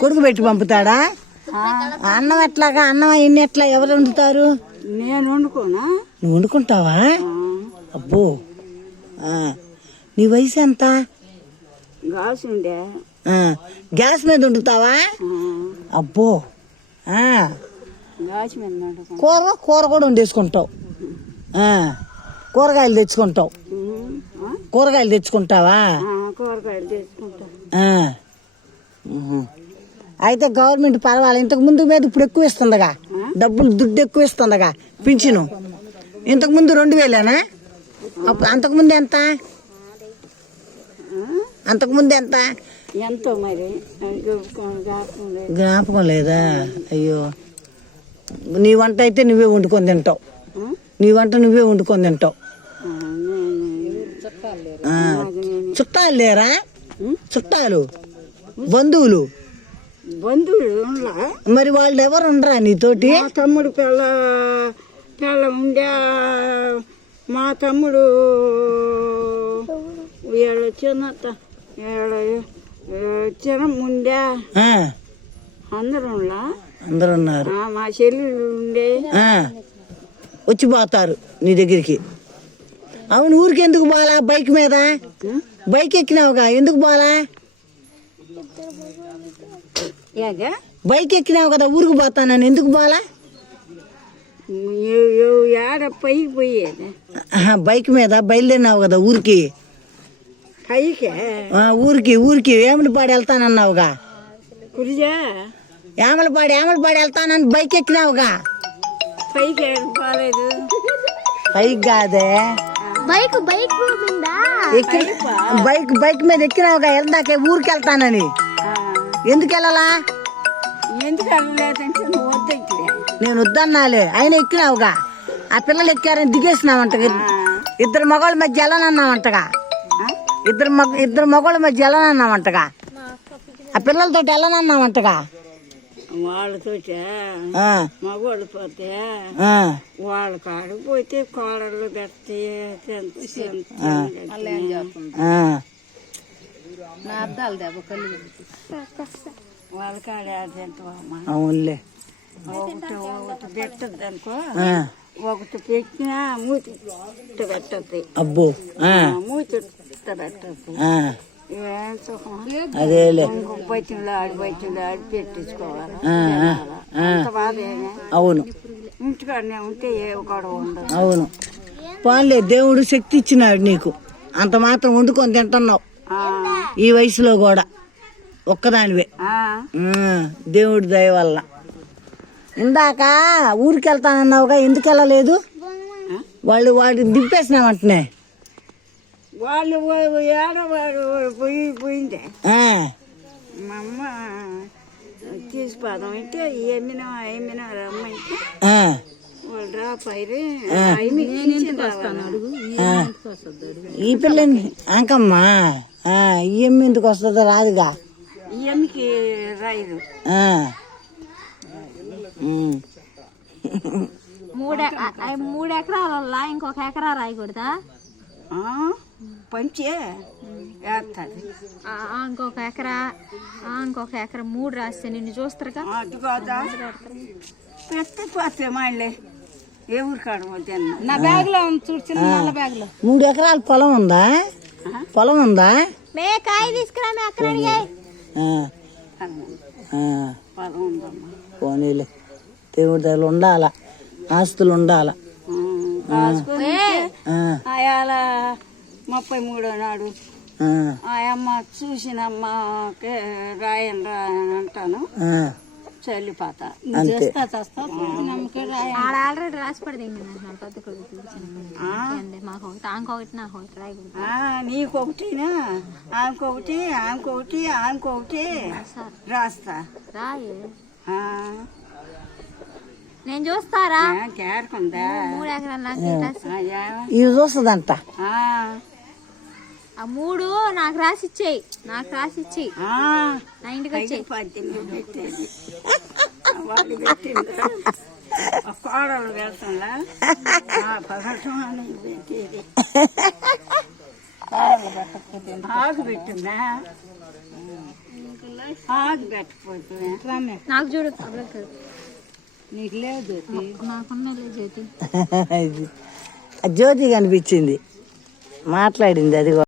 కొడుకు పెట్టి పంపుతాడా? అన్నం ఎట్లాగా? అన్నం ఎన్ని ఎట్లా ఎవరు వండుతారు? నేను వండుకోనా? నువ్వు వండుకుంటావా? అబ్బో, నీ వయసు ఎంత? గ్యాస్ మీద వండుతావా? అబ్బో, కూర కూర కూడా వండేసుకుంటావు. కూరగాయలు తెచ్చుకుంటావు. కూరగాయలు తెచ్చుకుంటావా? అయితే గవర్నమెంట్ పర్వాలేదు. ఇంతకు ముందు మీద ఇప్పుడు ఎక్కువ ఇస్తుందిగా, డబ్బులు దుడ్డు ఎక్కువ ఇస్తుందిగా, పింఛను. ఇంతకు ముందు 2000 అంతకుముందు ఎంత? అంతకుముందు ఎంత? ఎంతో మరి జ్ఞాపకం లేదా? అయ్యో, నీ వంట అయితే నువ్వే వండుకొని తింటావు. నీ వంట నువ్వే వండుకొని తింటావు. చుట్టాలు లేరా? చుట్టాలు, బంధువులు మరి వాళ్ళు ఎవరు ఉండరా నీతోటి? తమ్ముడు పిల్ల ఉండే, మా తమ్ముడు చిన్న ముందే అందరూ ఉన్నారు. మా చెల్లెలు ఉండే వచ్చిపోతారు నీ దగ్గరికి. అవును, ఊరికి ఎందుకు బాలా? బైక్ మీద బైక్ ఎక్కినావుగా, ఎందుకు బాలా? బైక్ ఎక్కినావు కదా, ఊరికి పోతానని ఎందుకు బాలా? పైకి పోయేది బైక్ మీద బయలుదేరినావు కదా ఊరికి. ఊరికి ఏమలపాడు వెళ్తానన్నావుగా. ఏమలపాడు వెళ్తానని బైక్ ఎక్కినావుగా. పైకి కాదే, బైక్ మీద ఎక్కినావుగా. వెళ్దాకే ఊరికి వెళ్తానని. ఎందుకు వెళ్ళాలా? నేను వద్దన్నాలే, ఆయన ఎక్కినావుగా. ఆ పిల్లలు ఎక్కారని దిగేసినావంటగా. ఇద్దరు మగవాళ్ళ మధ్య వెళ్ళనన్నావంటగా. ఇద్దరు మగవాళ్ళ మధ్య వెళ్ళనన్నావంటగా. ఆ పిల్లలతో వెళ్ళనన్నావంటగా. వాళ్ళతో మగవాళ్ళు పోతే వాళ్ళ కాడికి పోతే కోడళ్ళు పెడితే వాళ్ళ కాడ అవునులే. ఒకటి పెట్టద్దు అనుకో, ఒకటి పెట్టినా మూతి పెట్టద్ది. అబ్బో, మూతి పెట్టద్దు. అదేలే, బయటలో ఆడి పెట్టించుకోవాలి. అవును, ఇంటికాడనే ఉంటే ఏ గొడవ ఉండదు. అవును. పోన్లే, దేవుడు శక్తి ఇచ్చినాడు నీకు. అంత మాత్రం వండుకొని తింటున్నావు ఈ వయసులో కూడా, ఒక్కదానివే. దేవుడి దయ వల్ల. ఇందాక ఊరికి వెళ్తానన్నావుగా, ఎందుకు వెళ్ళలేదు? వాడు దింపేసినామంటనే. వాళ్ళు ఏడవాడు పోయిందే. మా అమ్మ తీసిపోదాం అంటే ఏమినా రమ్మంటే వాళ్ళు రాపోయి ఈ పిల్ల అంకమ్మా. ఈ అమ్మ ఎందుకు వస్తుందో రాదుగా. ఈ అమ్మకి రాయదు. 3 ఎకరాల ఇంకొక ఎకరా రాయకూడదా? పంచే వేస్తుంది. ఇంకొక ఎకరా 3 రాస్తే నిన్ను చూస్తారుగా. పెట్టకపోతే మళ్ళీ ఏ ఊరు కాడ నా బ్యాగ్ లో చూసిన 3 ఎకరాల పొలం ఉందా? పొలం ఉందా? మే కాయ తీసుకురా, మే అక్కడ అడిగాయి. పోనీలే, దేవుడి దగ్గర ఉండాలా, ఆస్తులు ఉండాలా. అయాల 33 నాడు ఆయమ్మ చూసినమ్మకి రాయని అంటాను, చల్లిపోతా. ఆల్రెడీ రాసి పడింది. నీకొకటినా ఆమెకొకటి రాస్తా. నేను చూస్తారా? కేరకుందా 3 ఎకరాల ఇవి చూస్తుందంట. 3 నాకు రాసిచ్చేయి. నా ఇంటికి వచ్చేయి. కోడలు వెళ్తుందా పగటం అని పెట్టేది. ఆకు పెట్టిందా? ఆగి పెట్టకపోతే నాకు చూడు నీకు లేదు నాకున్న జ్యోతి జ్యోతి కనిపించింది మాట్లాడింది అది కూడా.